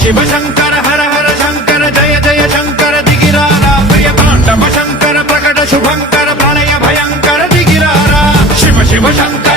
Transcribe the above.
शिव शंकर हर हर शंकर जय जय शंकर दिगिरारा प्रिय तांडव शंकर प्रकट शुभंकर प्रणय भयंकर दिगिरारा शिव शिव शंकर